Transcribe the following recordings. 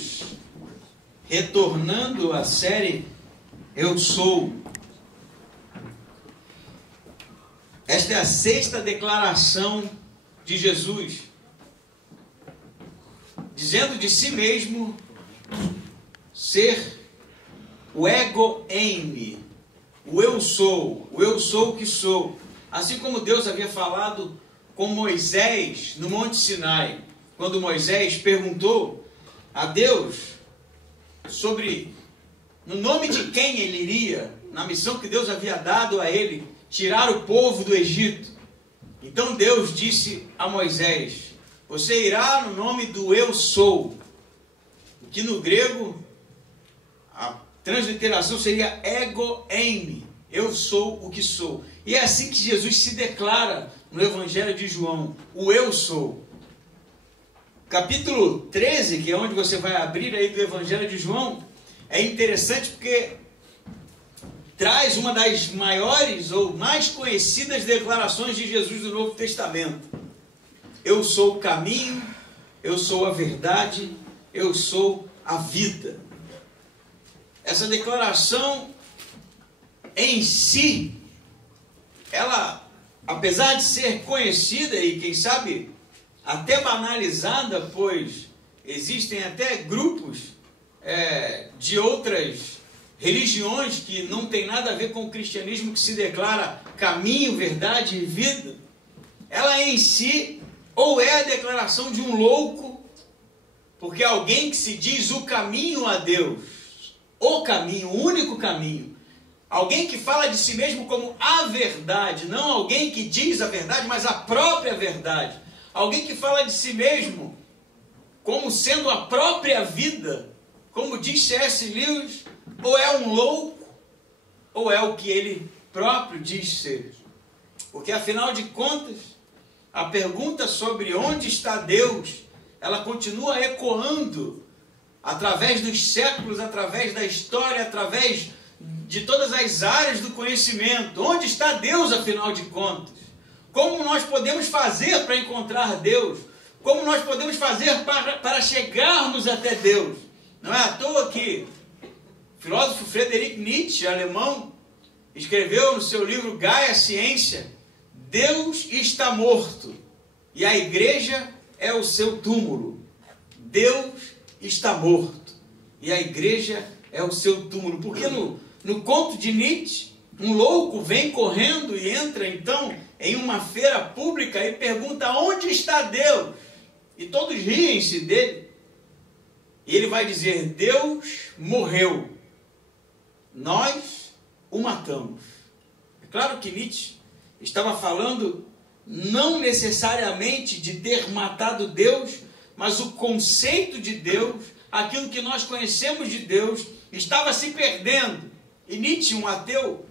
estamos retornando à série Eu Sou. Esta é a 6ª declaração de Jesus, dizendo de si mesmo ser o ego eimi, o eu sou o que sou. Assim como Deus havia falado com Moisés no Monte Sinai, quando Moisés perguntou a Deus sobre no nome de quem ele iria, na missão que Deus havia dado a ele, tirar o povo do Egito. Então Deus disse a Moisés: você irá no nome do eu sou, que no grego a transliteração seria ego eimi, eu sou o que sou. E é assim que Jesus se declara no Evangelho de João, o eu sou. Capítulo 13, que é onde você vai abrir aí do Evangelho de João, é interessante porque traz uma das maiores ou mais conhecidas declarações de Jesus do Novo Testamento. Eu sou o caminho, eu sou a verdade, eu sou a vida. Essa declaração em si, ela, apesar de ser conhecida e quem sabe até banalizada, pois existem até grupos de outras religiões que não tem nada a ver com o cristianismo, que se declara caminho, verdade e vida, ela em si ou é a declaração de um louco, porque alguém que se diz o caminho a Deus, o caminho, o único caminho, alguém que fala de si mesmo como a verdade, não alguém que diz a verdade, mas a própria verdade, alguém que fala de si mesmo como sendo a própria vida, como diz C.S. Lewis, ou é um louco, ou é o que ele próprio diz ser. Porque afinal de contas, a pergunta sobre onde está Deus, ela continua ecoando através dos séculos, através da história, através de todas as áreas do conhecimento. Onde está Deus, afinal de contas? Como nós podemos fazer para encontrar Deus? Como nós podemos fazer para chegarmos até Deus? Não é à toa que o filósofo Friedrich Nietzsche, alemão, escreveu no seu livro Gaia Ciência: Deus está morto e a igreja é o seu túmulo. Deus está morto e a igreja é o seu túmulo. Porque no conto de Nietzsche, um louco vem correndo e entra então em uma feira pública e pergunta: onde está Deus? E todos riem-se dele. E ele vai dizer: Deus morreu, nós o matamos. É claro que Nietzsche estava falando não necessariamente de ter matado Deus, mas o conceito de Deus, aquilo que nós conhecemos de Deus, estava se perdendo. E Nietzsche, um ateu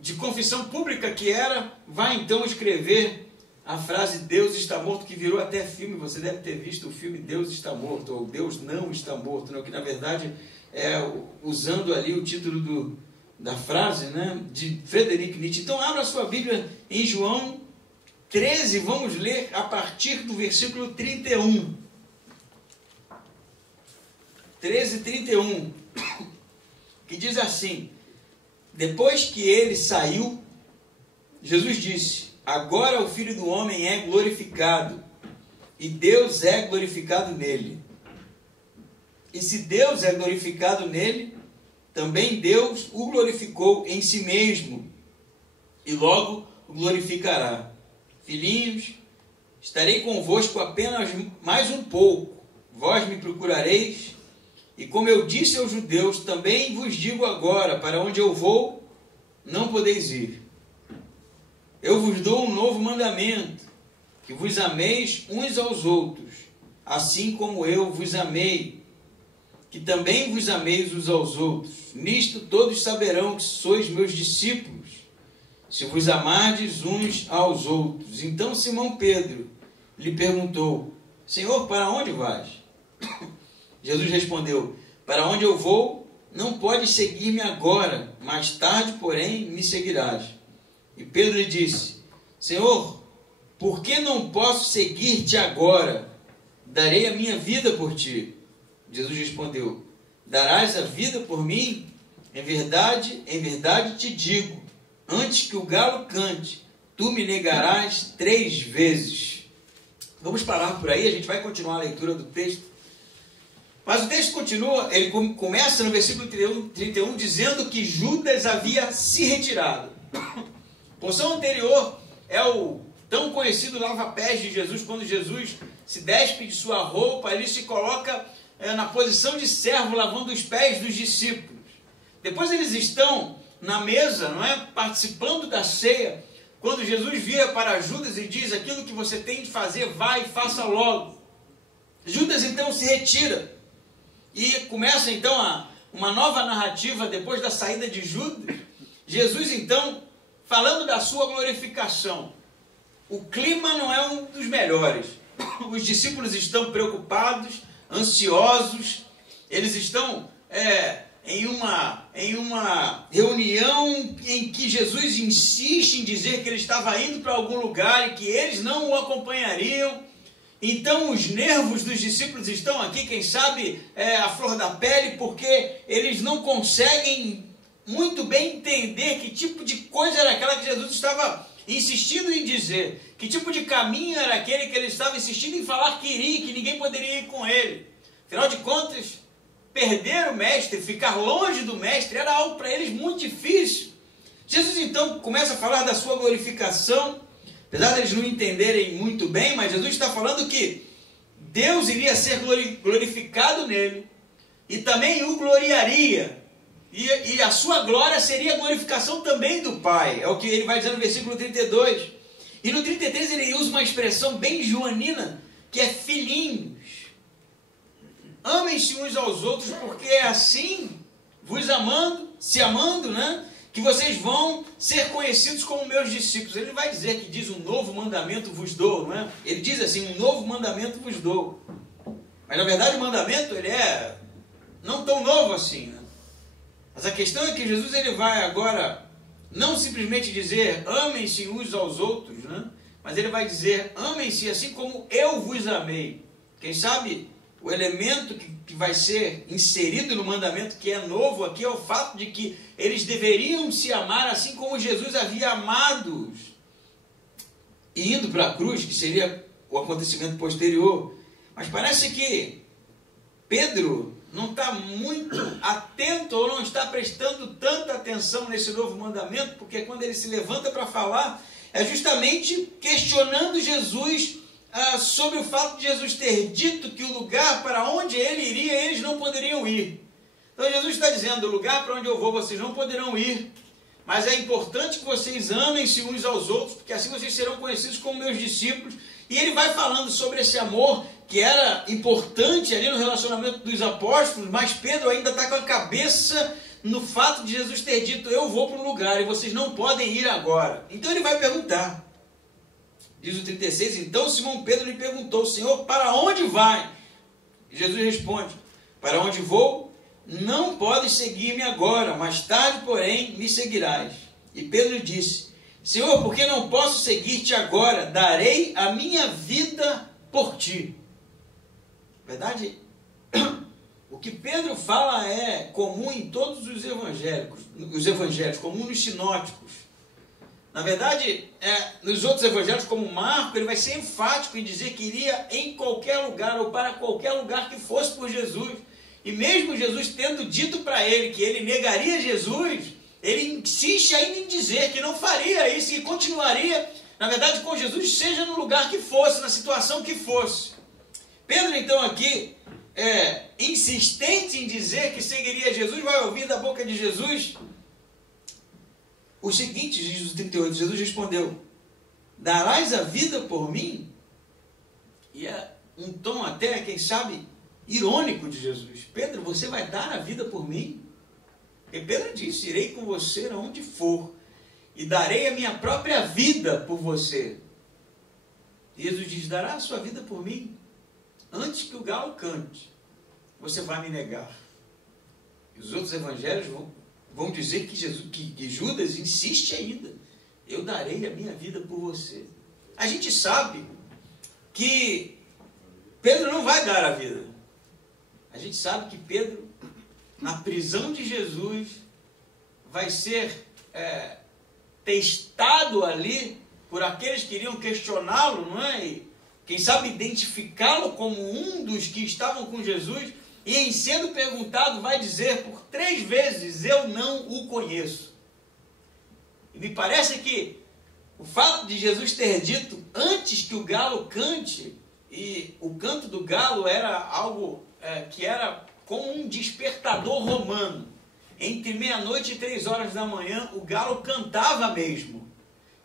de confissão pública que era, vai então escrever a frase Deus está morto, que virou até filme. Você deve ter visto o filme Deus está morto, ou Deus não está morto, não, que na verdade é usando ali o título da frase, né, de Friedrich Nietzsche. Então abra sua Bíblia em João 13, vamos ler a partir do versículo 31. 13, 31, que diz assim: depois que ele saiu, Jesus disse: agora o Filho do Homem é glorificado, e Deus é glorificado nele. E se Deus é glorificado nele, também Deus o glorificou em si mesmo, e logo o glorificará. Filhinhos, estarei convosco apenas mais um pouco, vós me procurareis, e como eu disse aos judeus, também vos digo agora: para onde eu vou, não podeis ir. Eu vos dou um novo mandamento, que vos ameis uns aos outros, assim como eu vos amei, que também vos ameis uns aos outros. Nisto todos saberão que sois meus discípulos, se vos amardes uns aos outros. Então Simão Pedro lhe perguntou: Senhor, para onde vais? Jesus respondeu: para onde eu vou, não podes seguir-me agora, mais tarde, porém, me seguirás. E Pedro lhe disse: Senhor, por que não posso seguir-te agora? Darei a minha vida por ti. Jesus respondeu: darás a vida por mim? Em verdade te digo, antes que o galo cante, tu me negarás 3 vezes. Vamos parar por aí, a gente vai continuar a leitura do texto. Mas o texto continua, ele começa no versículo 31 dizendo que Judas havia se retirado. A porção anterior é o tão conhecido lava-pés de Jesus, quando Jesus se despe de sua roupa, ele se coloca na posição de servo, lavando os pés dos discípulos. Depois eles estão na mesa, não é, participando da ceia, quando Jesus vira para Judas e diz: aquilo que você tem de fazer, vai e faça logo. Judas então se retira e começa então uma nova narrativa depois da saída de Judas. Jesus então falando da sua glorificação. O clima não é um dos melhores. Os discípulos estão preocupados, ansiosos, eles estão em uma reunião em que Jesus insiste em dizer que ele estava indo para algum lugar e que eles não o acompanhariam. Então os nervos dos discípulos estão aqui, quem sabe a flor da pele, porque eles não conseguem muito bem entender que tipo de coisa era aquela que Jesus estava insistindo em dizer, que tipo de caminho era aquele que ele estava insistindo em falar que iria, que ninguém poderia ir com ele. Afinal de contas, perder o mestre, ficar longe do mestre, era algo para eles muito difícil. Jesus então começa a falar da sua glorificação, apesar de eles não entenderem muito bem, mas Jesus está falando que Deus iria ser glorificado nele, e também o gloriaria, e a sua glória seria a glorificação também do Pai. É o que ele vai dizer no versículo 32. E no 33 ele usa uma expressão bem joanina, que é filhinhos. Amem-se uns aos outros, porque é assim, vos amando, se amando, né, que vocês vão ser conhecidos como meus discípulos. Ele vai dizer que diz: um novo mandamento vos dou, não é? Ele diz assim: um novo mandamento vos dou. Mas na verdade o mandamento ele é não tão novo assim, né? Mas a questão é que Jesus ele vai agora não simplesmente dizer amem-se uns aos outros, né? Mas ele vai dizer amem-se assim como eu vos amei. Quem sabe o elemento que vai ser inserido no mandamento, que é novo aqui, é o fato de que eles deveriam se amar assim como Jesus havia amado-os. E indo para a cruz, que seria o acontecimento posterior. Mas parece que Pedro não está muito atento ou não está prestando tanta atenção nesse novo mandamento, porque quando ele se levanta para falar, é justamente questionando Jesus sobre o fato de Jesus ter dito que o lugar para onde ele iria, eles não poderiam ir. Então Jesus está dizendo: o lugar para onde eu vou, vocês não poderão ir, mas é importante que vocês amem-se uns aos outros, porque assim vocês serão conhecidos como meus discípulos. E ele vai falando sobre esse amor que era importante ali no relacionamento dos apóstolos, mas Pedro ainda está com a cabeça no fato de Jesus ter dito: eu vou para um lugar e vocês não podem ir agora. Então ele vai perguntar. Diz o 36, então Simão Pedro lhe perguntou: Senhor, para onde vai? E Jesus responde: para onde vou? Não podes seguir-me agora, mais tarde, porém, me seguirás. E Pedro lhe disse: Senhor, por que não posso seguir-te agora? Darei a minha vida por ti. Verdade? O que Pedro fala é comum em todos os evangelhos, comum nos sinóticos. Na verdade, nos outros evangelhos, como Marcos, ele vai ser enfático em dizer que iria em qualquer lugar ou para qualquer lugar que fosse por Jesus. E mesmo Jesus tendo dito para ele que ele negaria Jesus, ele insiste ainda em dizer que não faria isso, que continuaria, na verdade, com Jesus, seja no lugar que fosse, na situação que fosse. Pedro, então, aqui, insistente em dizer que seguiria Jesus, vai ouvir da boca de Jesus o seguinte, diz o 38, Jesus respondeu: darás a vida por mim? E é um tom até, quem sabe, irônico de Jesus. Pedro, você vai dar a vida por mim? E Pedro disse: irei com você aonde for, e darei a minha própria vida por você. E Jesus diz: dará a sua vida por mim? Antes que o galo cante, você vai me negar. E os outros evangelhos vão dizer que Judas insiste ainda: eu darei a minha vida por você. A gente sabe que Pedro não vai dar a vida. gente sabe que Pedro, na prisão de Jesus, vai ser testado ali por aqueles que iriam questioná-lo, não é? E, quem sabe identificá-lo como um dos que estavam com Jesus, e em sendo perguntado vai dizer por 3 vezes, eu não o conheço. E me parece que o fato de Jesus ter dito antes que o galo cante, e o canto do galo era algo que era como um despertador romano. Entre meia-noite e 3 horas da manhã, o galo cantava mesmo.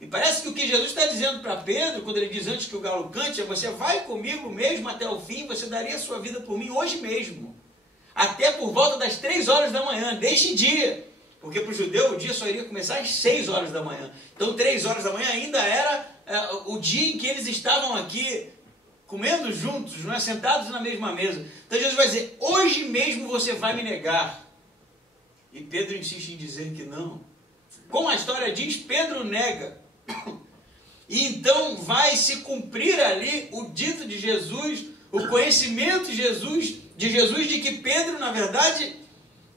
E parece que o que Jesus está dizendo para Pedro, quando ele diz antes que o galo cante, é: você vai comigo mesmo até o fim, você daria a sua vida por mim hoje mesmo. Até por volta das 3 horas da manhã, deste dia. Porque para o judeu o dia só iria começar às 6 horas da manhã. Então 3 horas da manhã ainda era o dia em que eles estavam aqui comendo juntos, não é? Sentados na mesma mesa. Então Jesus vai dizer: hoje mesmo você vai me negar. E Pedro insiste em dizer que não. Como a história diz, Pedro nega. E então vai se cumprir ali o dito de Jesus, o conhecimento de Jesus de que Pedro, na verdade,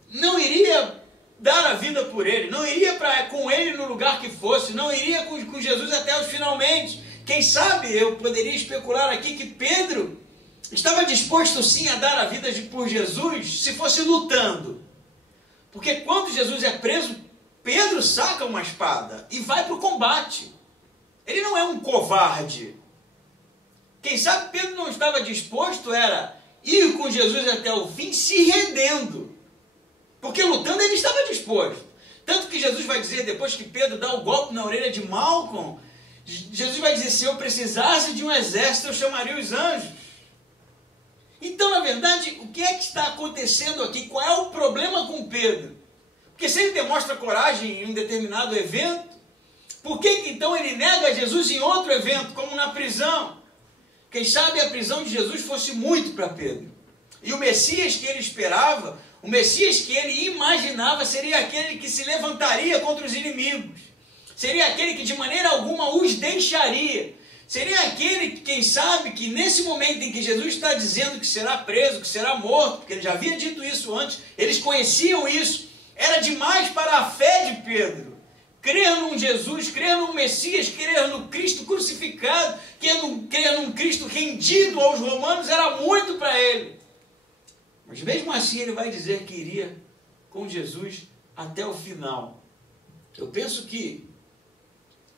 não iria dar a vida por ele, não iria com ele no lugar que fosse, não iria com Jesus até os finalmente. Quem sabe, eu poderia especular aqui que Pedro estava disposto sim a dar a vida por Jesus, se fosse lutando. Porque quando Jesus é preso, Pedro saca uma espada e vai para o combate. Ele não é um covarde. Quem sabe Pedro não estava disposto era ir com Jesus até o fim, se rendendo. Porque lutando ele estava disposto. Tanto que Jesus vai dizer, depois que Pedro dá o golpe na orelha de Malcom, Jesus vai dizer: se eu precisasse de um exército, eu chamaria os anjos. Então, na verdade, o que é que está acontecendo aqui? Qual é o problema com Pedro? Porque se ele demonstra coragem em um determinado evento, por que então ele nega Jesus em outro evento, como na prisão? Quem sabe a prisão de Jesus fosse muito para Pedro. E o Messias que ele esperava, o Messias que ele imaginava, seria aquele que se levantaria contra os inimigos. Seria aquele que de maneira alguma os deixaria. Seria aquele que, quem sabe, que nesse momento em que Jesus está dizendo que será preso, que será morto, porque ele já havia dito isso antes, eles conheciam isso, era demais para a fé de Pedro. Crer num Jesus, crer num Messias, crer no Cristo crucificado, crer num Cristo rendido aos romanos, era muito para ele. Mas mesmo assim ele vai dizer que iria com Jesus até o final. Eu penso que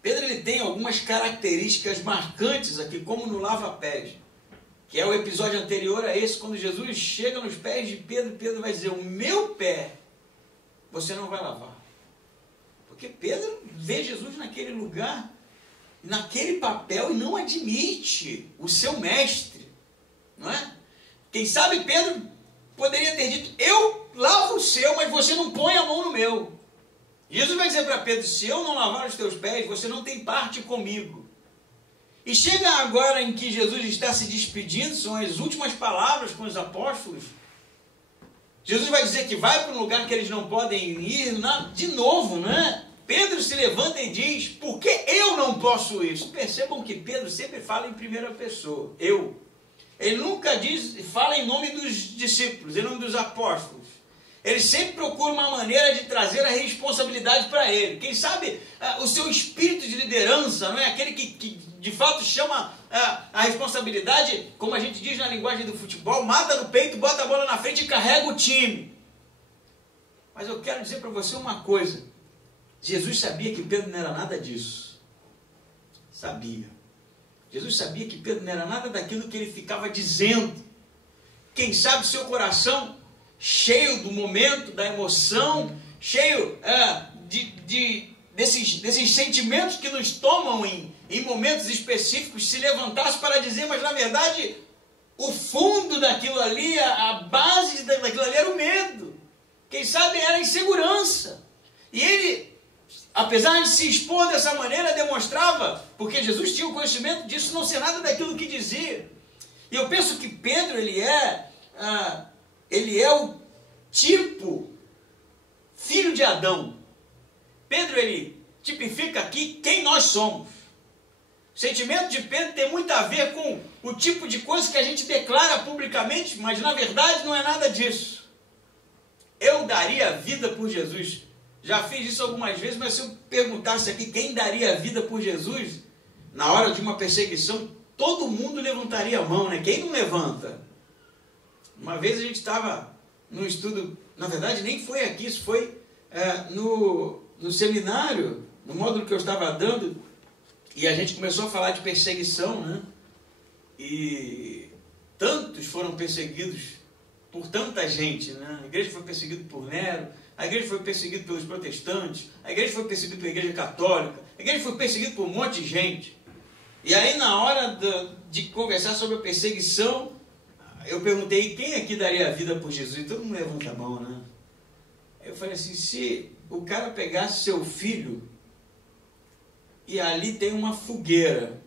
Pedro ele tem algumas características marcantes aqui, como no lava-pés, que é o episódio anterior a esse, quando Jesus chega nos pés de Pedro, Pedro vai dizer: o meu pé você não vai lavar. Porque Pedro vê Jesus naquele lugar, naquele papel, e não admite o seu mestre, não é? Quem sabe Pedro poderia ter dito: eu lavo o seu, mas você não põe a mão no meu. Jesus vai dizer para Pedro: se eu não lavar os teus pés, você não tem parte comigo. E chega agora em que Jesus está se despedindo, são as últimas palavras com os apóstolos. Jesus vai dizer que vai para um lugar que eles não podem ir, de novo, né? Pedro se levanta e diz: por que eu não posso ir? Percebam que Pedro sempre fala em primeira pessoa, eu. Ele nunca fala em nome dos discípulos, em nome dos apóstolos. Ele sempre procura uma maneira de trazer a responsabilidade para ele. Quem sabe o seu espírito de liderança, não é? Aquele que de fato chama a responsabilidade, como a gente diz na linguagem do futebol, mata no peito, bota a bola na frente e carrega o time. Mas eu quero dizer para você uma coisa: Jesus sabia que Pedro não era nada disso. Sabia. Jesus sabia que Pedro não era nada daquilo que ele ficava dizendo. Quem sabe seu coração cheio do momento, da emoção, cheio desses sentimentos que nos tomam em momentos específicos, se levantasse para dizer, mas na verdade o fundo daquilo ali, a base daquilo ali era o medo. Quem sabe era a insegurança. E ele, apesar de se expor dessa maneira, demonstrava, porque Jesus tinha o conhecimento disso, não ser nada daquilo que dizia. E eu penso que Pedro, ele é o tipo filho de Adão. Pedro, ele tipifica aqui quem nós somos. O sentimento de Pedro tem muito a ver com o tipo de coisa que a gente declara publicamente, mas na verdade não é nada disso. Eu daria a vida por Jesus. Já fiz isso algumas vezes, mas se eu perguntasse aqui quem daria a vida por Jesus, na hora de uma perseguição, todo mundo levantaria a mão, né? Quem não levanta? Uma vez a gente estava num estudo, na verdade nem foi aqui, isso foi no seminário, no módulo que eu estava dando, e a gente começou a falar de perseguição, né? E tantos foram perseguidos por tanta gente, né? A igreja foi perseguida por Nero, a igreja foi perseguida pelos protestantes, a igreja foi perseguida pela igreja católica, a igreja foi perseguida por um monte de gente. E aí, na hora de conversar sobre a perseguição, eu perguntei quem aqui daria a vida por Jesus, e todo mundo levanta a mão, né? Eu falei assim, se o cara pegasse seu filho e ali tem uma fogueira,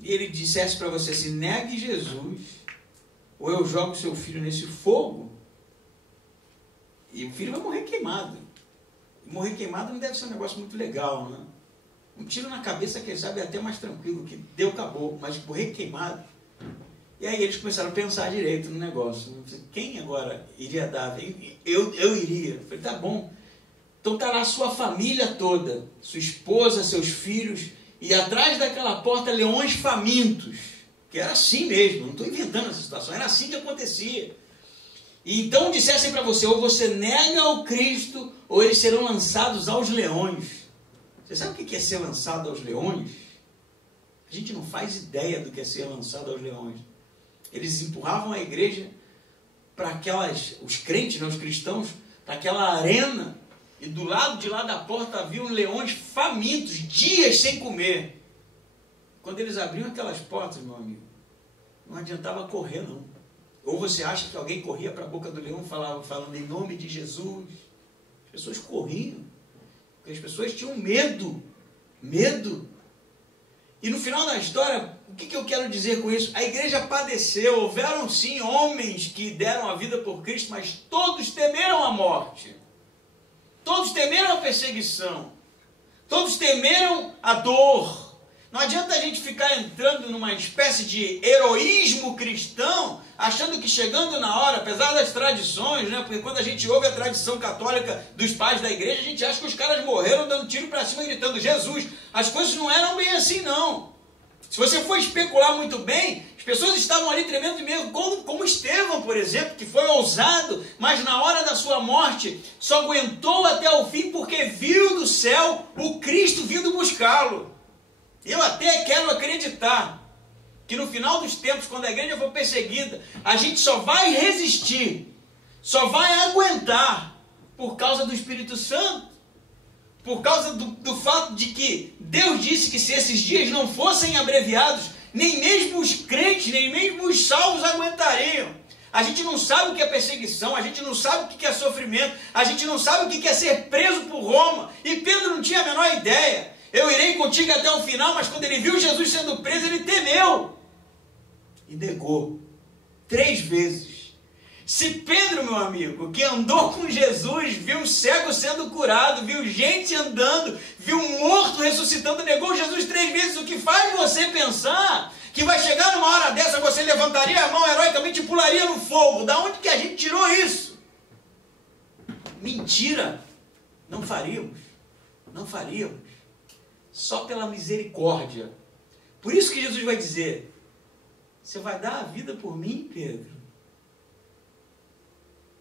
e ele dissesse para você assim, negue Jesus, ou eu jogo seu filho nesse fogo, e o filho vai morrer queimado. Morrer queimado não deve ser um negócio muito legal, né? Um tiro na cabeça, quem sabe, é até mais tranquilo, que deu, acabou, mas morrer queimado. E aí eles começaram a pensar direito no negócio. Quem agora iria dar? Eu iria. Eu falei, tá bom. Então está lá a sua família toda, sua esposa, seus filhos, e atrás daquela porta leões famintos, que era assim mesmo, não estou inventando essa situação, era assim que acontecia. E então dissessem para você, ou você nega o Cristo, ou eles serão lançados aos leões. Você sabe o que é ser lançado aos leões? A gente não faz ideia do que é ser lançado aos leões. Eles empurravam a igreja para os crentes, né, os cristãos, para aquela arena, e do lado de lá da porta haviam leões famintos, dias sem comer. Quando eles abriam aquelas portas, meu amigo, não adiantava correr, não. Ou você acha que alguém corria para a boca do leão falando em nome de Jesus? As pessoas corriam, porque as pessoas tinham medo. E no final da história, o que eu quero dizer com isso? A igreja padeceu, houveram sim homens que deram a vida por Cristo, mas todos temeram a morte. Todos temeram a perseguição. Todos temeram a dor. Não adianta a gente ficar entrando numa espécie de heroísmo cristão, achando que chegando na hora, apesar das tradições, né? Porque quando a gente ouve a tradição católica dos pais da igreja, a gente acha que os caras morreram dando tiro para cima, gritando Jesus. As coisas não eram bem assim, não. Se você for especular muito bem, as pessoas estavam ali tremendo de medo, como Estevão, por exemplo, que foi ousado, mas na hora da sua morte só aguentou até o fim porque viu do céu o Cristo vindo buscá-lo. Eu até quero acreditar que no final dos tempos, quando a igreja for perseguida, a gente só vai resistir, só vai aguentar por causa do Espírito Santo. Por causa do fato de que Deus disse que se esses dias não fossem abreviados, nem mesmo os crentes, nem mesmo os salvos aguentariam. A gente não sabe o que é perseguição, a gente não sabe o que é sofrimento, a gente não sabe o que é ser preso por Roma. E Pedro não tinha a menor ideia. Eu irei contigo até o final, mas quando ele viu Jesus sendo preso, ele temeu. E negou 3 vezes. Se Pedro, meu amigo, que andou com Jesus, viu um cego sendo curado, viu gente andando, viu um morto ressuscitando, negou Jesus 3 vezes, o que faz você pensar que vai chegar numa hora dessa, você levantaria a mão heroicamente e pularia no fogo? Da onde que a gente tirou isso? Mentira! Não faríamos. Não faríamos. Só pela misericórdia. Por isso que Jesus vai dizer, você vai dar a vida por mim, Pedro?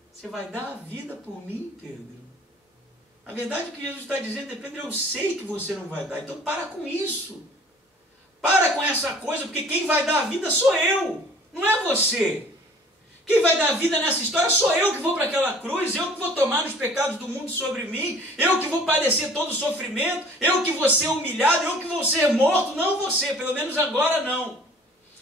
Você vai dar a vida por mim, Pedro? A verdade é que Jesus está dizendo é, Pedro, eu sei que você não vai dar, então para com isso. Para com essa coisa, porque quem vai dar a vida sou eu, não é você. Quem vai dar a vida nessa história sou eu que vou para aquela cruz, eu que vou tomar os pecados do mundo sobre mim, eu que vou padecer todo o sofrimento, eu que vou ser humilhado, eu que vou ser morto, não você, pelo menos agora não.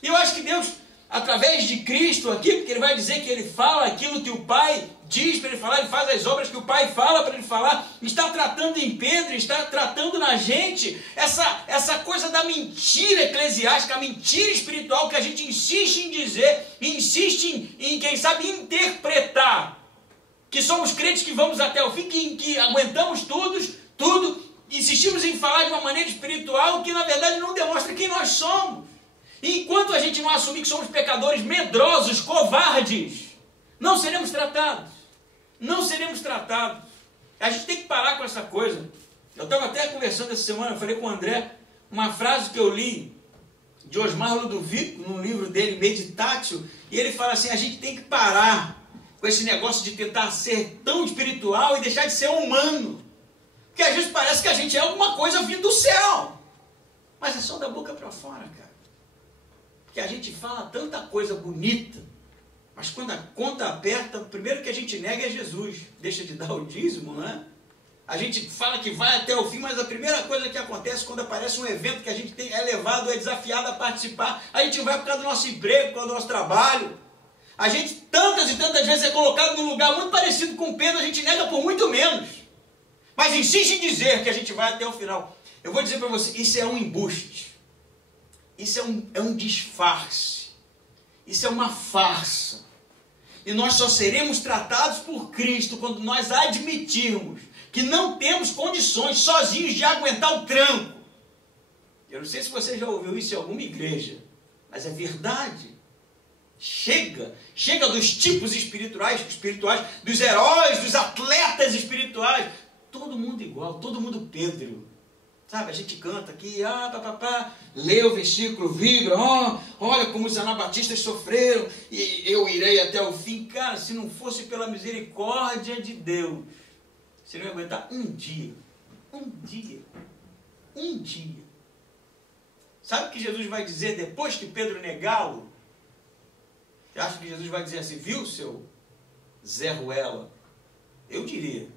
E eu acho que Deus, através de Cristo aqui, porque ele vai dizer que ele fala aquilo que o Pai diz para ele falar, ele faz as obras que o Pai fala para ele falar, está tratando em Pedro, está tratando na gente, essa coisa da mentira eclesiástica, a mentira espiritual que a gente insiste em dizer, insiste em quem sabe, interpretar, que somos crentes que vamos até o fim, que aguentamos tudo, insistimos em falar de uma maneira espiritual que na verdade não demonstra quem nós somos. E enquanto a gente não assumir que somos pecadores medrosos, covardes, não seremos tratados. Não seremos tratados. A gente tem que parar com essa coisa. Eu estava até conversando essa semana, eu falei com o André, uma frase que eu li de Osmar Ludovico, num livro dele, Meditatio, e ele fala assim, a gente tem que parar com esse negócio de tentar ser tão espiritual e deixar de ser humano. Porque às vezes parece que a gente é alguma coisa vindo do céu. Mas é só da boca para fora, cara. Porque a gente fala tanta coisa bonita, mas quando a conta aperta, o primeiro que a gente nega é Jesus. Deixa de dar o dízimo, né? A gente fala que vai até o fim, mas a primeira coisa que acontece quando aparece um evento que a gente é levado, é desafiado a participar, a gente vai por causa do nosso emprego, por causa do nosso trabalho. A gente tantas e tantas vezes é colocado num lugar muito parecido com Pedro, a gente nega por muito menos. Mas insiste em dizer que a gente vai até o final. Eu vou dizer para você, isso é um embuste. Isso é um disfarce. Isso é uma farsa. E nós só seremos tratados por Cristo quando nós admitirmos que não temos condições sozinhos de aguentar o tranco. Eu não sei se você já ouviu isso em alguma igreja, mas é verdade. Chega dos tipos espirituais, dos heróis, dos atletas espirituais. Todo mundo igual, todo mundo Pedro. Sabe, a gente canta aqui, lê o versículo, vibra, olha como os anabatistas sofreram, e eu irei até o fim. Cara, se não fosse pela misericórdia de Deus, você não ia aguentar um dia. Sabe o que Jesus vai dizer depois que Pedro negá-lo? Você acha que Jesus vai dizer assim, viu, seu Zé Ruela? Eu diria.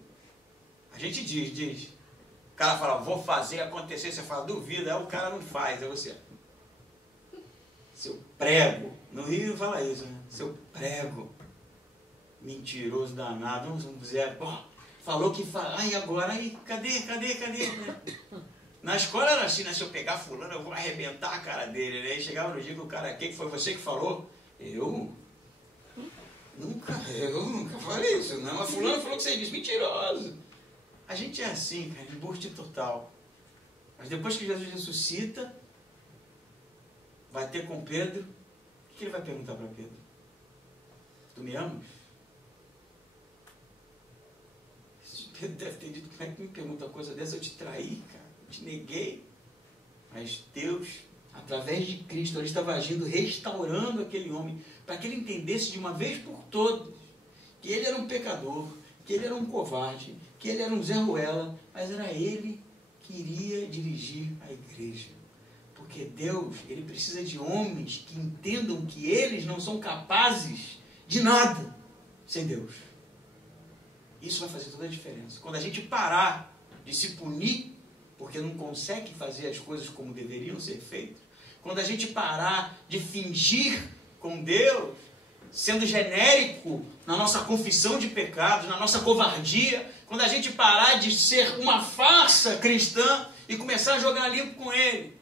A gente diz. O cara fala, vou fazer acontecer, você fala, duvida, aí o cara não faz, é você. Seu prego. No Rio fala isso, né? Seu prego. Mentiroso danado. Um Zé, falou que fala, e agora? Cadê? Na escola era assim, né? Se eu pegar fulano, eu vou arrebentar a cara dele, né? E chegava no dia que o cara, que foi você que falou? Eu nunca falei isso, não. A fulano falou que você disse, mentiroso. A gente é assim, cara, embuste total. Mas depois que Jesus ressuscita, vai ter com Pedro, o que ele vai perguntar para Pedro? Tu me amas? Pedro deve ter dito, como é que me pergunta uma coisa dessa? Eu te traí, cara, eu te neguei. Mas Deus, através de Cristo, ele estava agindo, restaurando aquele homem, para que ele entendesse de uma vez por todas que ele era um pecador, que ele era um covarde, que ele era um Zé Ruela, mas era ele que iria dirigir a igreja. Porque Deus, ele precisa de homens que entendam que eles não são capazes de nada sem Deus. Isso vai fazer toda a diferença. Quando a gente parar de se punir, porque não consegue fazer as coisas como deveriam ser feitas, quando a gente parar de fingir com Deus, sendo genérico na nossa confissão de pecados, na nossa covardia, quando a gente parar de ser uma farsa cristã e começar a jogar limpo com Ele.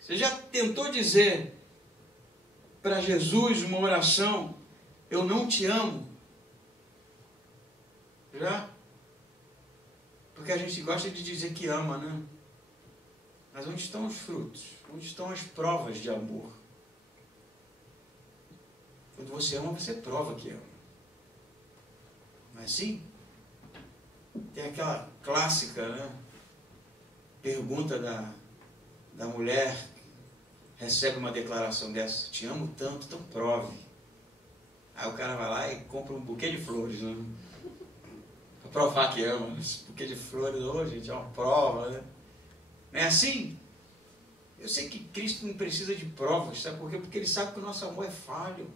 Você já tentou dizer para Jesus uma oração, eu não te amo? Já? Porque a gente gosta de dizer que ama, né? Mas onde estão os frutos? Onde estão as provas de amor? Quando você ama, você prova que ama. Não é assim? Tem aquela clássica, né? Pergunta da mulher que recebe uma declaração dessa, te amo tanto, então prove. Aí o cara vai lá e compra um buquê de flores, né? Para provar que ama. Esse buquê de flores, gente, é uma prova, né? Não é assim? Eu sei que Cristo não precisa de provas, sabe por quê? Porque Ele sabe que o nosso amor é falho.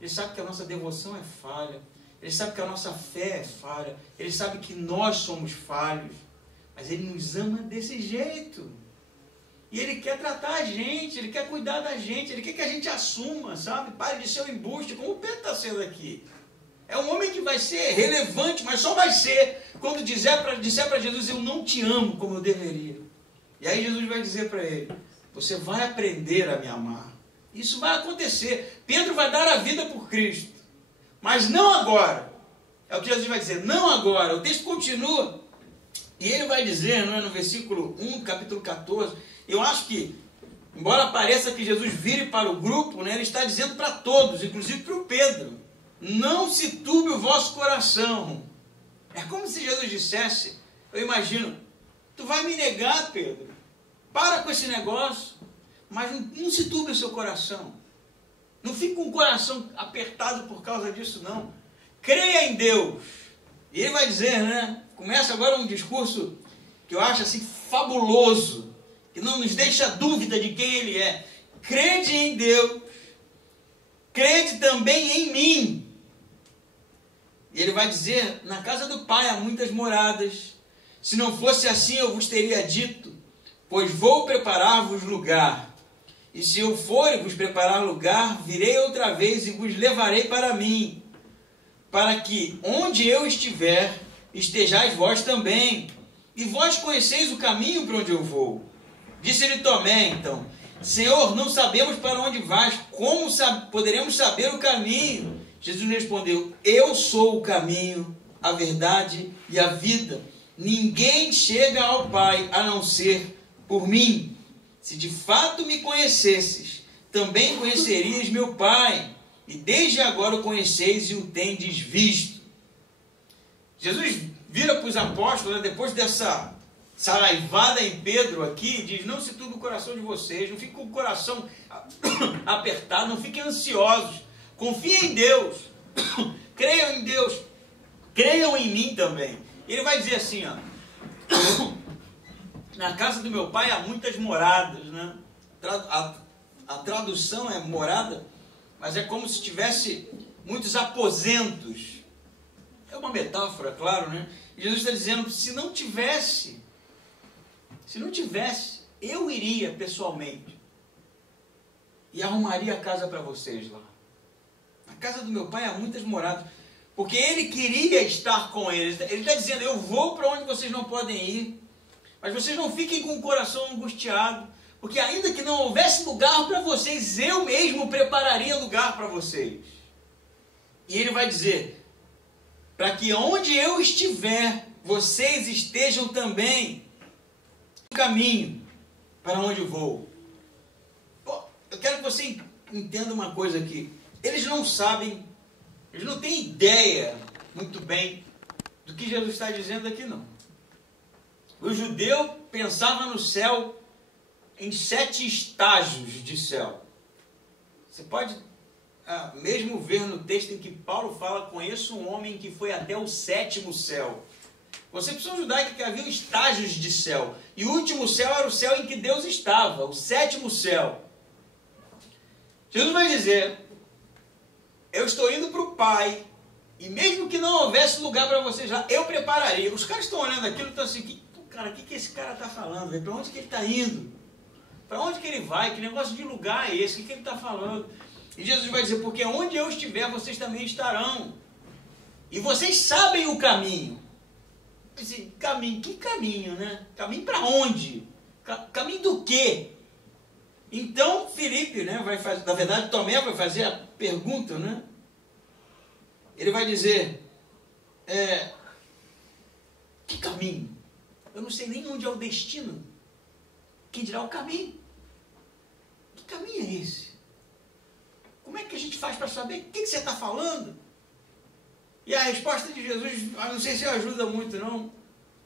Ele sabe que a nossa devoção é falha. Ele sabe que a nossa fé é falha. Ele sabe que nós somos falhos. Mas Ele nos ama desse jeito. E Ele quer tratar a gente. Ele quer cuidar da gente. Ele quer que a gente assuma, sabe? Pare de ser um embuste, como o Pedro está sendo aqui. É um homem que vai ser relevante, mas só vai ser quando disser para Jesus, eu não te amo como eu deveria. E aí Jesus vai dizer para ele, você vai aprender a me amar. Isso vai acontecer. Pedro vai dar a vida por Cristo. Mas não agora. É o que Jesus vai dizer. Não agora. O texto continua. E ele vai dizer, não é, no versículo 1, capítulo 14, eu acho que, embora pareça que Jesus vire para o grupo, né, ele está dizendo para todos, inclusive para o Pedro, não se turbe o vosso coração. É como se Jesus dissesse, eu imagino, tu vai me negar, Pedro, para com esse negócio, mas não se turbe o seu coração. Não fique com o coração apertado por causa disso, não. Creia em Deus. E ele vai dizer, né? Começa agora um discurso que eu acho assim fabuloso, que não nos deixa dúvida de quem ele é. Crede em Deus, crede também em mim. E ele vai dizer, na casa do Pai há muitas moradas. Se não fosse assim, eu vos teria dito, pois vou preparar-vos lugar. E se eu for e vos preparar lugar, virei outra vez e vos levarei para mim, para que onde eu estiver, estejais vós também. E vós conheceis o caminho para onde eu vou. Disse-lhe Tomé, então, Senhor, não sabemos para onde vais, como poderemos saber o caminho? Jesus respondeu, eu sou o caminho, a verdade e a vida. Ninguém chega ao Pai a não ser por mim. Se de fato me conhecesses, também conhecerias meu Pai, e desde agora o conheceis e o tendes visto. Jesus vira para os apóstolos, né, depois dessa saraivada em Pedro aqui, diz, não se turbe o coração de vocês, não fiquem com o coração apertado, não fiquem ansiosos, confiem em Deus, creiam em Deus, creiam em mim também. Ele vai dizer assim, ó, na casa do meu pai há muitas moradas, né? A tradução é morada, mas é como se tivesse muitos aposentos. É uma metáfora, claro, né? E Jesus está dizendo, se não tivesse, eu iria pessoalmente e arrumaria a casa para vocês lá. Na casa do meu pai há muitas moradas, porque ele queria estar com eles. Ele está dizendo, eu vou para onde vocês não podem ir, mas vocês não fiquem com o coração angustiado, porque ainda que não houvesse lugar para vocês, eu mesmo prepararia lugar para vocês. E ele vai dizer, para que onde eu estiver, vocês estejam também no caminho para onde eu vou. Eu quero que você entenda uma coisa aqui. Eles não sabem, eles não têm ideia muito bem do que Jesus está dizendo aqui, não. O judeu pensava no céu em 7 estágios de céu. Você pode mesmo ver no texto em que Paulo fala, conheço um homem que foi até o 7º céu. Concepção judaica que havia estágios de céu. E o último céu era o céu em que Deus estava, o 7º céu. Jesus vai dizer, eu estou indo para o Pai, e mesmo que não houvesse lugar para vocês lá, eu prepararia. Os caras estão olhando aquilo e estão assim, o que esse cara está falando? Para onde que ele está indo? Para onde que ele vai? Que negócio de lugar é esse? O que ele está falando? E Jesus vai dizer, porque onde eu estiver, vocês também estarão. E vocês sabem o caminho. Assim, caminho, que caminho, né? Caminho para onde? Caminho do quê? Então, Filipe, né, vai fazer, na verdade, Tomé vai fazer a pergunta, né? Ele vai dizer, que caminho? Eu não sei nem onde é o destino. Quem dirá o caminho? Que caminho é esse? Como é que a gente faz para saber o que você está falando? E a resposta de Jesus, não sei se ajuda muito não,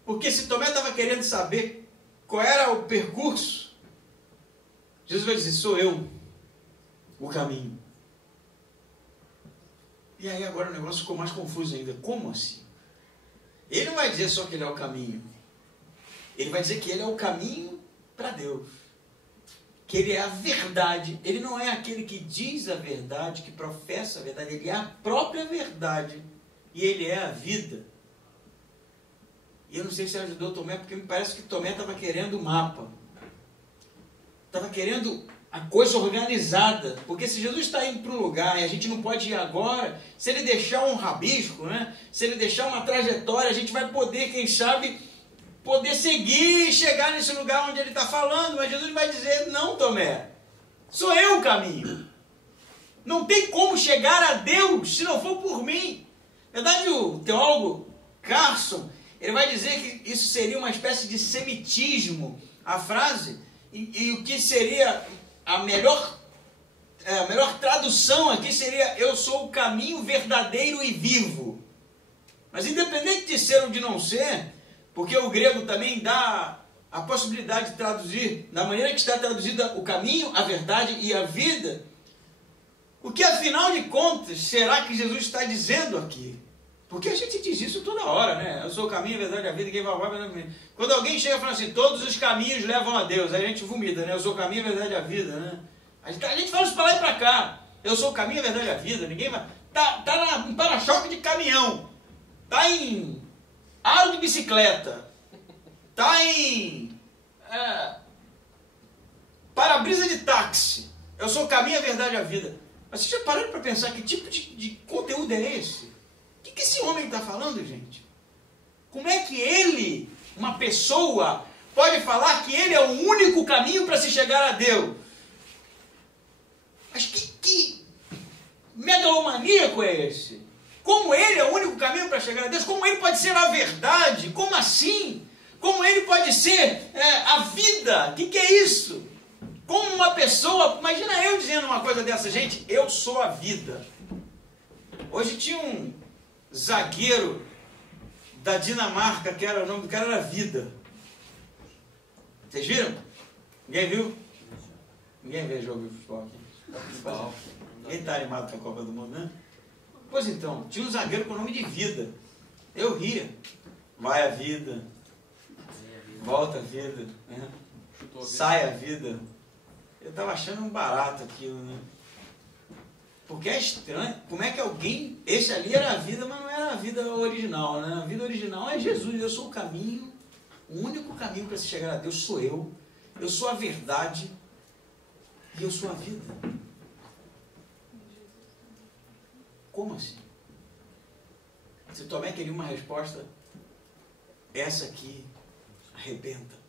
porque se Tomé estava querendo saber qual era o percurso, Jesus vai dizer, sou eu o caminho. E aí agora o negócio ficou mais confuso ainda. Como assim? Ele não vai dizer só que ele é o caminho. Ele vai dizer que ele é o caminho para Deus. Que ele é a verdade. Ele não é aquele que diz a verdade, que professa a verdade. Ele é a própria verdade. E ele é a vida. E eu não sei se ajudou Tomé, porque me parece que Tomé estava querendo o mapa. Estava querendo a coisa organizada. Porque se Jesus está indo para um lugar e a gente não pode ir agora, se ele deixar um rabisco, né? Se ele deixar uma trajetória, a gente vai poder, quem sabe, poder seguir e chegar nesse lugar onde ele está falando. Mas Jesus vai dizer, não, Tomé, sou eu o caminho. Não tem como chegar a Deus se não for por mim. Na verdade, o teólogo Carson, ele vai dizer que isso seria uma espécie de semitismo, a frase, e o que seria a melhor tradução aqui seria: eu sou o caminho verdadeiro e vivo. Mas independente de ser ou de não ser, porque o grego também dá a possibilidade de traduzir da maneira que está traduzida o caminho, a verdade e a vida, o que afinal de contas será que Jesus está dizendo aqui? Porque a gente diz isso toda hora, né? Eu sou o caminho, a verdade e a vida, quem vai. Quando alguém chega falando assim, todos os caminhos levam a Deus, aí a gente vomita, né? Eu sou o caminho, a verdade e a vida, né? A gente fala isso para lá e para cá. Eu sou o caminho, a verdade e a vida, ninguém vai. Tá em para-choque de caminhão, tá em aro de bicicleta, tá em para-brisa de táxi. Eu sou o caminho, a verdade e a vida. Mas vocês já pararam para pensar que tipo de conteúdo é esse? O que esse homem está falando, gente? Como é que ele, uma pessoa, pode falar que ele é o único caminho para se chegar a Deus? Mas que megalomaníaco é esse? Como ele é o único caminho para chegar a Deus? Como ele pode ser a verdade? Como assim? Como ele pode ser a vida? O que é isso? Como uma pessoa... Imagina eu dizendo uma coisa dessa, gente, eu sou a vida. Hoje tinha um zagueiro da Dinamarca, que era, o nome do cara era Vida. Vocês viram? Ninguém viu? Ninguém vê jogo de futebol aqui. Ninguém está animado com a Copa do Mundo, né? Pois então, tinha um zagueiro com o nome de Vida. Eu ria. Vai a vida. Volta a vida. Né? Sai a vida. Eu estava achando um barato aquilo, né? Porque é estranho. Como é que alguém... Esse ali era a vida, mas não era a vida original, né? A vida original é Jesus. Eu sou o caminho. O único caminho para se chegar a Deus sou eu. Eu sou a verdade. E eu sou a vida. Como assim? Se Tomé queria uma resposta, essa aqui arrebenta.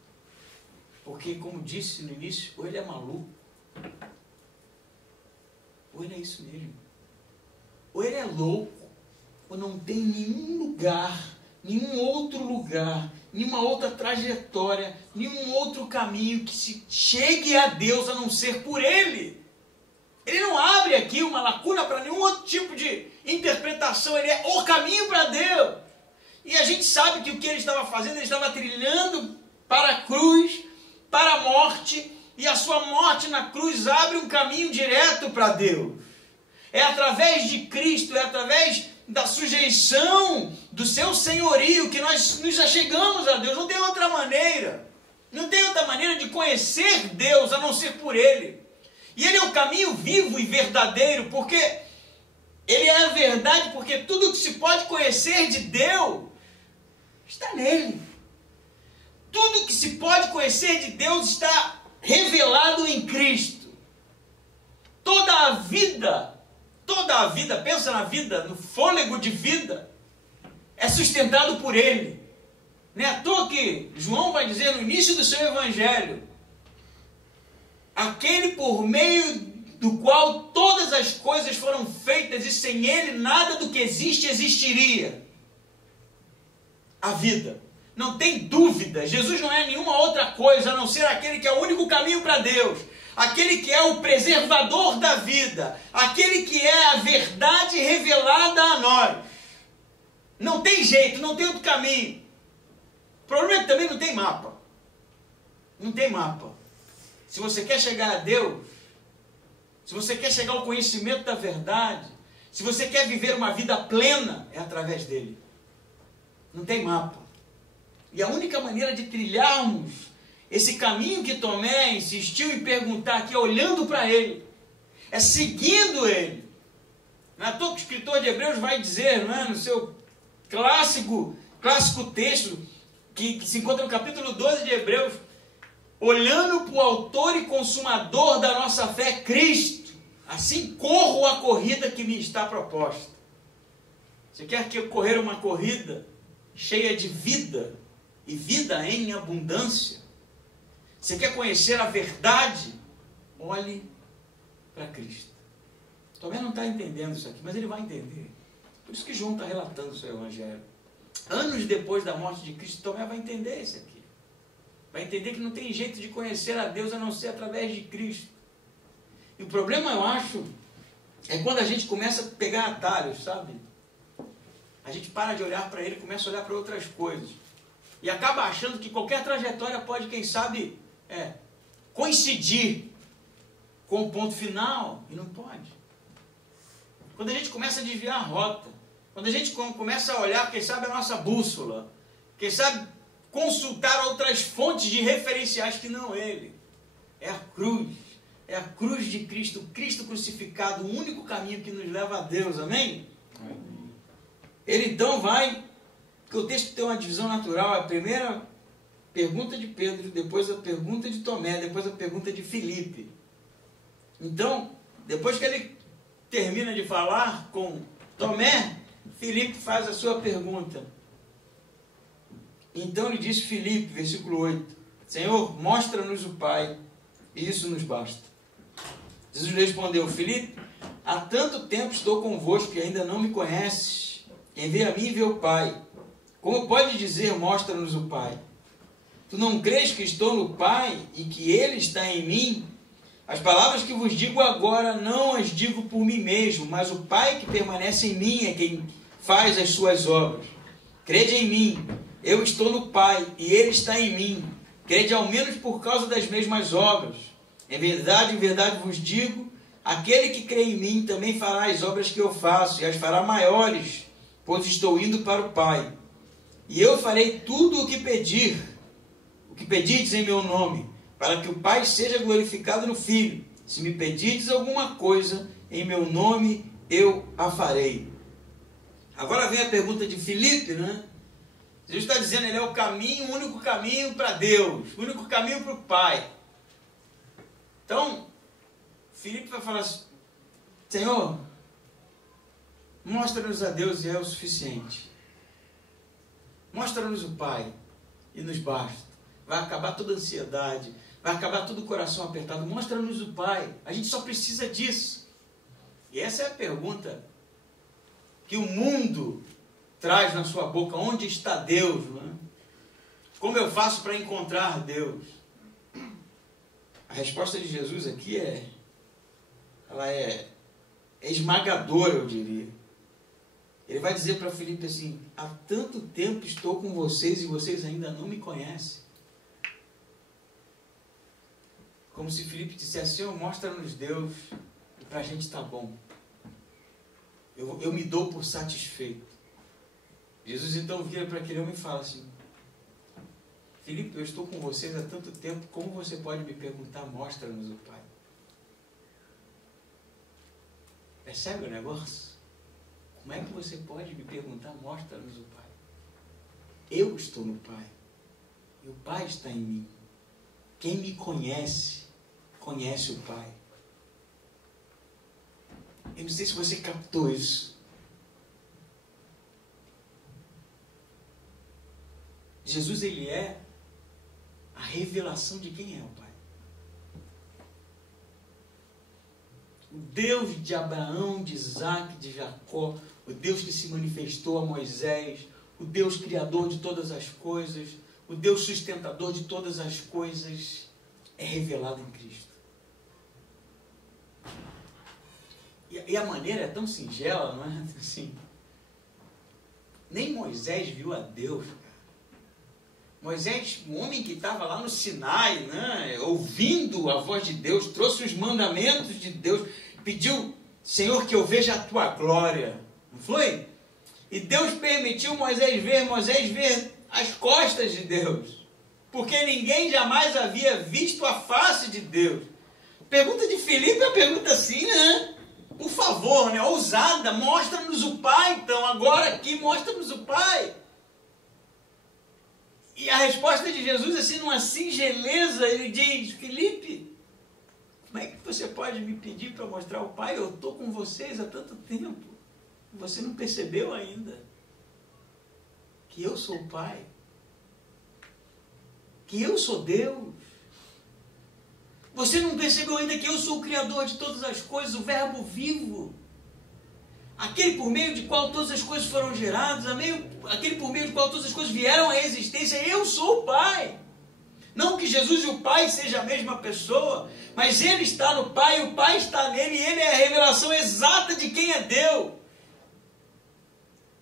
Porque, como disse no início, ou ele é maluco, ou ele é isso mesmo. Ou ele é louco, ou não tem nenhum lugar, nenhum outro lugar, nenhuma outra trajetória, nenhum outro caminho que se chegue a Deus a não ser por ele. Ele não abre aqui uma lacuna para nenhum outro tipo de interpretação. Ele é o caminho para Deus. E a gente sabe que o que ele estava fazendo, ele estava trilhando para a cruz, para a morte, e a sua morte na cruz abre um caminho direto para Deus. É através de Cristo, é através da sujeição do seu senhorio que nós nos achegamos a Deus. Não tem outra maneira. Não tem outra maneira de conhecer Deus a não ser por Ele. E Ele é o caminho vivo e verdadeiro, porque Ele é a verdade, porque tudo que se pode conhecer de Deus está nele. Tudo que se pode conhecer de Deus está revelado em Cristo. Toda a vida, pensa na vida, no fôlego de vida, é sustentado por Ele. Não é à toa que João vai dizer no início do seu evangelho: aquele por meio do qual todas as coisas foram feitas, e sem Ele nada do que existe existiria. A vida. Não tem dúvida, Jesus não é nenhuma outra coisa a não ser aquele que é o único caminho para Deus, aquele que é o preservador da vida, aquele que é a verdade revelada a nós. Não tem jeito, não tem outro caminho. O problema é que também não tem mapa. Não tem mapa. Se você quer chegar a Deus, se você quer chegar ao conhecimento da verdade, se você quer viver uma vida plena, é através dele. Não tem mapa. E a única maneira de trilharmos esse caminho que Tomé insistiu em perguntar aqui, olhando para ele, é seguindo ele. Não é à toa que o escritor de Hebreus vai dizer, não é, no seu clássico texto, que se encontra no capítulo 12 de Hebreus: olhando para o autor e consumador da nossa fé, Cristo, assim corro a corrida que me está proposta. Você quer correr uma corrida cheia de vida, e vida em abundância? Você quer conhecer a verdade? Olhe para Cristo. Tomé não está entendendo isso aqui, mas ele vai entender. Por isso que João está relatando o seu evangelho. anos depois da morte de Cristo, Tomé vai entender isso aqui. Vai entender que não tem jeito de conhecer a Deus a não ser através de Cristo. E o problema, eu acho, é quando a gente começa a pegar atalhos, sabe? A gente para de olhar para Ele e começa a olhar para outras coisas. E acaba achando que qualquer trajetória pode, quem sabe, coincidir com o ponto final. E não pode. Quando a gente começa a desviar a rota, quando a gente começa a olhar, quem sabe, a nossa bússola, quem sabe, consultar outras fontes de referenciais que não Ele. É a cruz. É a cruz de Cristo, o Cristo crucificado, o único caminho que nos leva a Deus. Amém? Amém. Ele então vai, porque o texto tem uma divisão natural, a primeira pergunta de Pedro, depois a pergunta de Tomé, depois a pergunta de Filipe. Então, depois que ele termina de falar com Tomé, Filipe faz a sua pergunta. Então lhe disse Filipe, versículo 8, Senhor, mostra-nos o Pai, e isso nos basta. Jesus respondeu, Filipe, há tanto tempo estou convosco e ainda não me conheces. Quem vê a mim vê o Pai. Como pode dizer, mostra-nos o Pai? Tu não crês que estou no Pai e que Ele está em mim? As palavras que vos digo agora não as digo por mim mesmo, mas o Pai que permanece em mim é quem faz as suas obras. Crede em mim, eu estou no Pai e Ele está em mim. Crede ao menos por causa das mesmas obras. Em verdade vos digo, aquele que crê em mim também fará as obras que eu faço, e as fará maiores, pois estou indo para o Pai. E eu farei tudo o que pedirdes em meu nome, para que o Pai seja glorificado no Filho. Se me pedirdes alguma coisa, em meu nome eu a farei. Agora vem a pergunta de Filipe, né? Jesus está dizendo, ele é o caminho, o único caminho para Deus, o único caminho para o Pai. Então, Filipe vai falar assim, Senhor, mostra-nos a Deus e é o suficiente. Mostra-nos o Pai e nos basta. Vai acabar toda a ansiedade, vai acabar todo o coração apertado. Mostra-nos o Pai, a gente só precisa disso. E essa é a pergunta que o mundo traz na sua boca, onde está Deus? Não é? Como eu faço para encontrar Deus? A resposta de Jesus aqui é esmagadora, eu diria. Ele vai dizer para Filipe assim, há tanto tempo estou com vocês e vocês ainda não me conhecem. Como se Filipe dissesse, Senhor, mostra-nos Deus e para a gente está bom. Eu me dou por satisfeito. Jesus então vira para aquele homem e fala assim, Filipe, eu estou com vocês há tanto tempo, como você pode me perguntar, mostra-nos o Pai? Percebe o negócio? Como é que você pode me perguntar, mostra-nos o Pai? Eu estou no Pai, e o Pai está em mim. Quem me conhece, conhece o Pai. Eu não sei se você captou isso. Jesus, ele é a revelação de quem é o Pai. O Deus de Abraão, de Isaac, de Jacó, o Deus que se manifestou a Moisés, o Deus criador de todas as coisas, o Deus sustentador de todas as coisas, é revelado em Cristo. E a maneira é tão singela, não é? Assim, nem Moisés viu a Deus. Moisés, um homem que estava lá no Sinai, né, ouvindo a voz de Deus, trouxe os mandamentos de Deus, pediu, Senhor, que eu veja a tua glória. Não foi? E Deus permitiu Moisés ver as costas de Deus, porque ninguém jamais havia visto a face de Deus. Pergunta de Filipe é uma pergunta assim, né? Por favor, né? Ousada, mostra-nos o Pai, então, agora aqui, mostra-nos o Pai. E a resposta de Jesus, assim, numa singeleza, ele diz, Filipe, como é que você pode me pedir para mostrar o Pai? Eu estou com vocês há tanto tempo. Você não percebeu ainda que eu sou o Pai? Que eu sou Deus? Você não percebeu ainda que eu sou o Criador de todas as coisas, o Verbo vivo? aquele por meio de qual todas as coisas foram geradas, aquele por meio de qual todas as coisas vieram à existência, eu sou o Pai. Não que Jesus e o Pai sejam a mesma pessoa, mas Ele está no Pai, o Pai está nele, e Ele é a revelação exata de quem é Deus.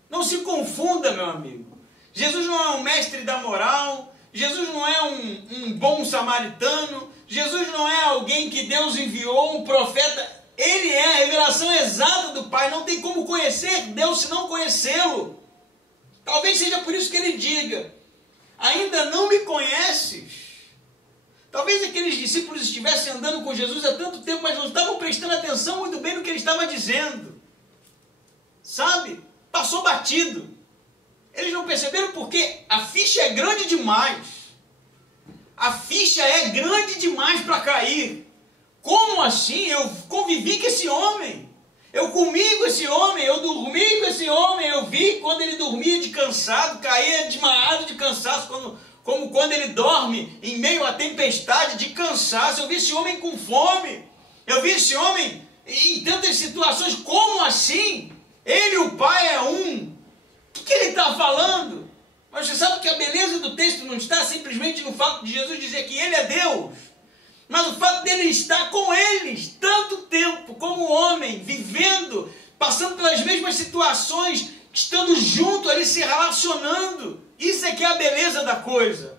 Não se confunda, meu amigo. Jesus não é um mestre da moral, Jesus não é um bom samaritano, Jesus não é alguém que Deus enviou, um profeta. Ele é a revelação exata do Pai. Não tem como conhecer Deus se não conhecê-lo. Talvez seja por isso que ele diga: ainda não me conheces. Talvez aqueles discípulos estivessem andando com Jesus há tanto tempo, mas não estavam prestando atenção muito bem no que ele estava dizendo. Sabe? Passou batido. Eles não perceberam porque a ficha é grande demais. A ficha é grande demais para cair. Como assim? Eu convivi com esse homem. Eu comi com esse homem. Eu dormi com esse homem. Eu vi quando ele dormia de cansado, caía desmaiado de cansaço, como quando ele dorme em meio à tempestade de cansaço. Eu vi esse homem com fome. Eu vi esse homem em tantas situações. Como assim? Ele e o Pai é um. O que ele está falando? Mas você sabe que a beleza do texto não está simplesmente no fato de Jesus dizer que ele é Deus, mas o fato dele estar com eles tanto tempo, como homem, vivendo, passando pelas mesmas situações, estando junto ali, se relacionando. Isso é que é a beleza da coisa.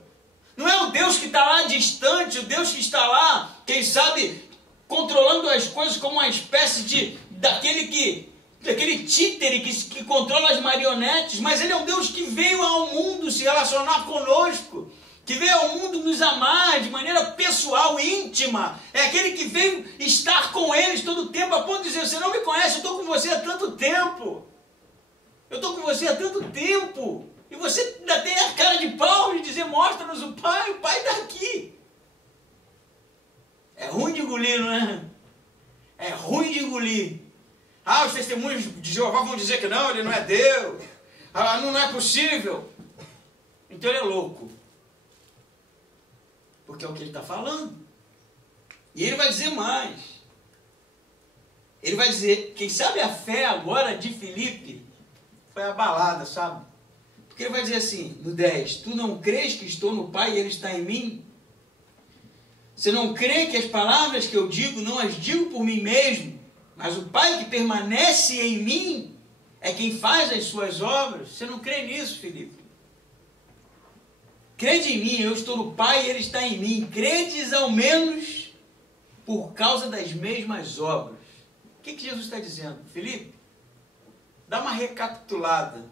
Não é o Deus que está lá distante, o Deus que está lá, quem sabe, controlando as coisas como uma espécie daquele títere que controla as marionetes, mas ele é um Deus que veio ao mundo se relacionar conosco, que veio ao mundo nos amar de maneira pessoal, íntima. É aquele que veio estar com eles todo o tempo, a ponto de dizer: você não me conhece, eu estou com você há tanto tempo. Eu estou com você há tanto tempo. E você ainda tem a cara de pau de dizer: mostra-nos o Pai está aqui. É ruim de engolir, não é? É ruim de engolir. Os testemunhos de Jeová vão dizer que não, ele não é Deus. Não é possível. Então ele é louco. Porque é o que ele está falando. E ele vai dizer mais. Ele vai dizer, quem sabe a fé agora de Filipe foi abalada, sabe? Porque ele vai dizer assim, no 10, tu não crês que estou no Pai e ele está em mim? Você não crê que as palavras que eu digo não as digo por mim mesmo, mas o Pai que permanece em mim é quem faz as suas obras? Você não crê nisso, Filipe? Crede em mim, eu estou no Pai e ele está em mim. Credes ao menos por causa das mesmas obras. O que Jesus está dizendo? Filipe, dá uma recapitulada.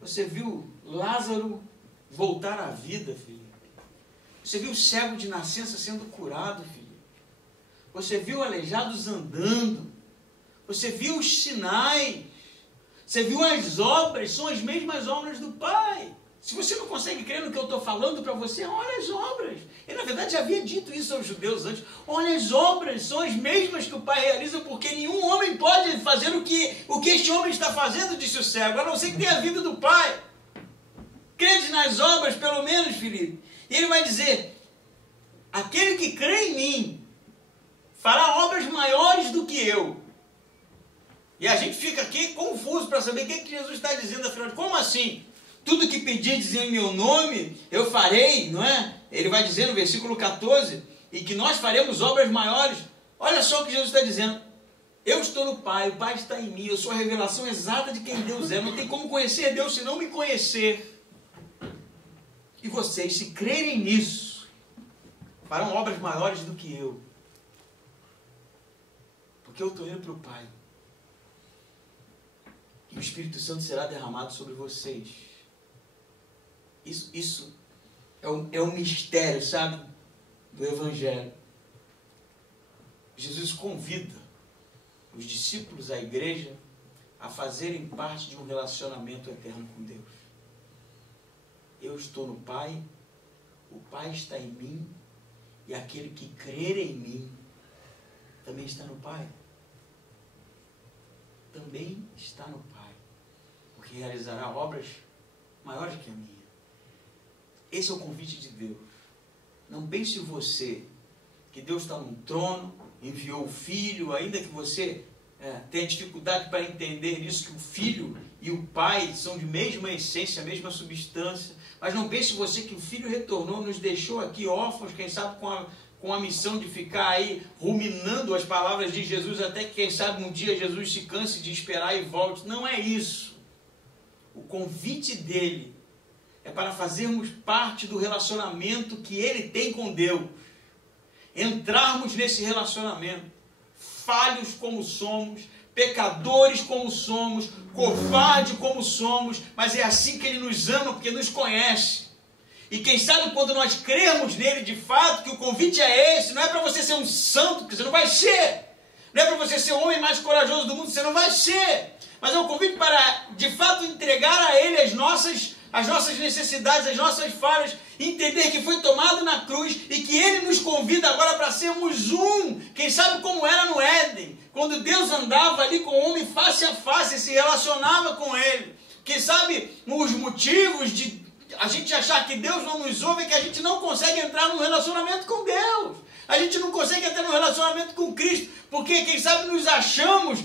Você viu Lázaro voltar à vida, Filipe? Você viu o cego de nascença sendo curado, Filipe? Você viu aleijados andando? Você viu os sinais? Você viu as obras? São as mesmas obras do Pai. Se você não consegue crer no que eu estou falando para você, olha as obras. Ele, na verdade, já havia dito isso aos judeus antes. Olha as obras, são as mesmas que o Pai realiza, porque nenhum homem pode fazer o que este homem está fazendo, disse o cego, a não ser que tenha a vida do Pai. Crede nas obras, pelo menos, Filipe. E ele vai dizer, aquele que crê em mim fará obras maiores do que eu. E a gente fica aqui confuso para saber o que Jesus está dizendo, afinal, como assim? Tudo que pedirdes em meu nome, eu farei, não é? Ele vai dizer no versículo 14, e que nós faremos obras maiores. Olha só o que Jesus está dizendo. Eu estou no Pai, o Pai está em mim, eu sou a revelação exata de quem Deus é. Não tem como conhecer Deus se não me conhecer. E vocês, se crerem nisso, farão obras maiores do que eu. Porque eu estou indo para o Pai. E o Espírito Santo será derramado sobre vocês. Isso é um mistério, sabe, do Evangelho. Jesus convida os discípulos, a igreja, a fazerem parte de um relacionamento eterno com Deus. Eu estou no Pai, o Pai está em mim, e aquele que crer em mim também está no Pai. Também está no Pai, porque realizará obras maiores que a minha. Esse é o convite de Deus. Não pense você que Deus está num trono, enviou o Filho, ainda que você tem dificuldade para entender isso, que o Filho e o Pai são de mesma essência, a mesma substância. Mas não pense você que o Filho retornou, nos deixou aqui órfãos, quem sabe com a missão de ficar aí ruminando as palavras de Jesus, até que quem sabe um dia Jesus se canse de esperar e volte. Não é isso. O convite dele é para fazermos parte do relacionamento que ele tem com Deus. Entrarmos nesse relacionamento, falhos como somos, pecadores como somos, covardes como somos, mas é assim que ele nos ama, porque nos conhece. E quem sabe quando nós cremos nele de fato, que o convite é esse, não é para você ser um santo, porque você não vai ser. Não é para você ser o homem mais corajoso do mundo, você não vai ser. Mas é um convite para, de fato, entregar a ele as nossas necessidades, as nossas falhas, entender que foi tomado na cruz e que ele nos convida agora para sermos um. Quem sabe como era no Éden, quando Deus andava ali com o homem face a face, se relacionava com ele. Quem sabe os motivos de a gente achar que Deus não nos ouve é que a gente não consegue entrar num relacionamento com Deus. A gente não consegue entrar num relacionamento com Cristo, porque quem sabe nos achamos,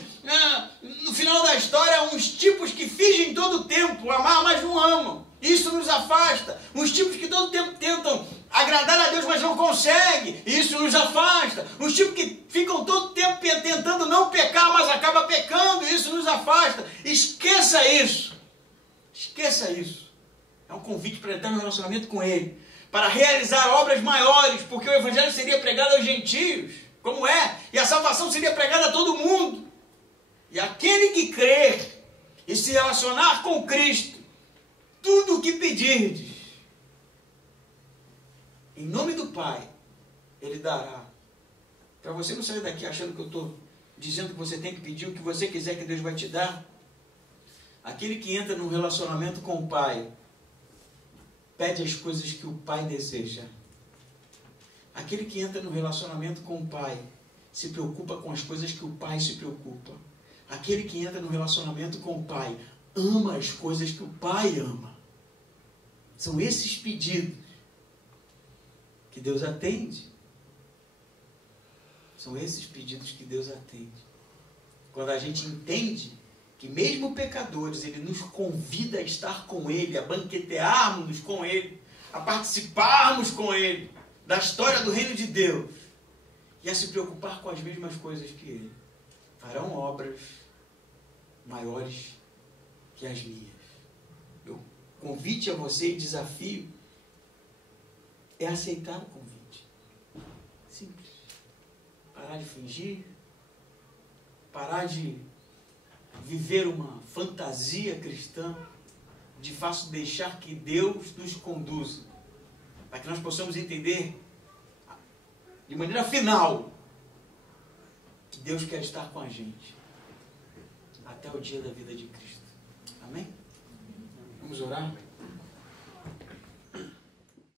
no final da história, uns tipos que fingem todo o tempo amar, mas não amam. Isso nos afasta. Uns tipos que todo o tempo tentam agradar a Deus, mas não conseguem. Isso nos afasta. Uns tipos que ficam todo o tempo tentando não pecar, mas acaba pecando. Isso nos afasta. Esqueça isso. Esqueça isso. É um convite para entrar no relacionamento com Ele, para realizar obras maiores, porque o Evangelho seria pregado aos gentios, como é, e a salvação seria pregada a todo mundo. E aquele que crer e se relacionar com Cristo, tudo o que pedirdes, em nome do Pai, Ele dará. Para você não sair daqui achando que eu estou dizendo que você tem que pedir o que você quiser que Deus vai te dar. Aquele que entra num relacionamento com o Pai, pede as coisas que o Pai deseja. Aquele que entra no relacionamento com o Pai se preocupa com as coisas que o Pai se preocupa. Aquele que entra no relacionamento com o Pai ama as coisas que o Pai ama. São esses pedidos que Deus atende. São esses pedidos que Deus atende. Quando a gente entende que mesmo pecadores, Ele nos convida a estar com Ele, a banquetearmos com Ele, a participarmos com Ele da história do reino de Deus e a se preocupar com as mesmas coisas que Ele. Farão obras maiores que as minhas. Eu convite a você e desafio é aceitar o convite. Simples. Parar de fingir, parar de viver uma fantasia cristã, de fato deixar que Deus nos conduza, para que nós possamos entender de maneira final que Deus quer estar com a gente até o dia da vida de Cristo. Amém? Vamos orar?